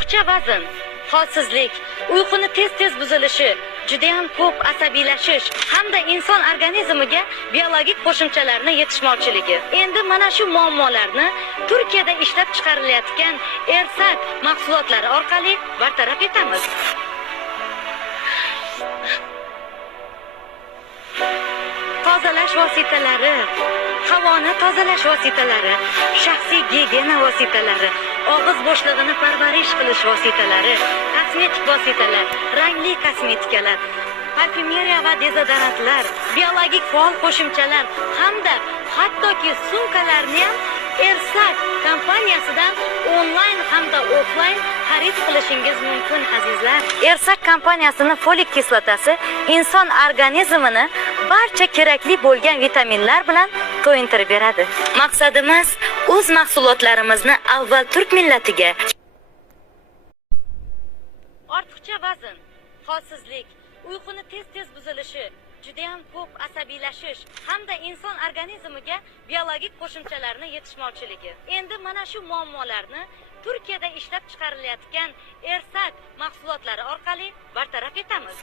Ortiqcha vazn, holsizlik, uyquni tez buzilishi, juda ham ko'p asabiylashish hamda inson organizmiga biologik qo'shimchalarni yetishmovchiligi. Endi mana shu muammolarni Turkiyada ishlab chiqarilayotgan Ersak mahsulotlari orqali bartaraf etamiz. Tozalash vositalari, havoni tozalash vositalari, shaxsiy gigiyena vositalari, og'iz bo'shlig'ini parvarish qilish vositalari, kosmetik vositalar, rangli kosmetikalar, parfyumeriya va dezodorantlar, biologik faol qo'shimchalar hamda hattoki sumkalarni ham Ersak kompaniyasidan onlayn hamda offlayn xarid qilishingiz mumkin azizlar. Ersak kompaniyasining folik kislotasi inson organizmini barcha kerakli bo'lgan vitaminlar bilan to'yintirib beradi. Maqsadimiz o'z mahsulotlarimizni avval turk millatiga. Ortiqcha vazn, holsizlik, uyquni tez buzilishi, juda ham ko'p asabiylashish hamda inson organizmiga biologik qo'shimchalarni yetishmovchiligi. Endi mana shu muammolarni Turkiyada ishlab chiqarilayotgan Ersak mahsulotlari orqali bartaraf etamiz.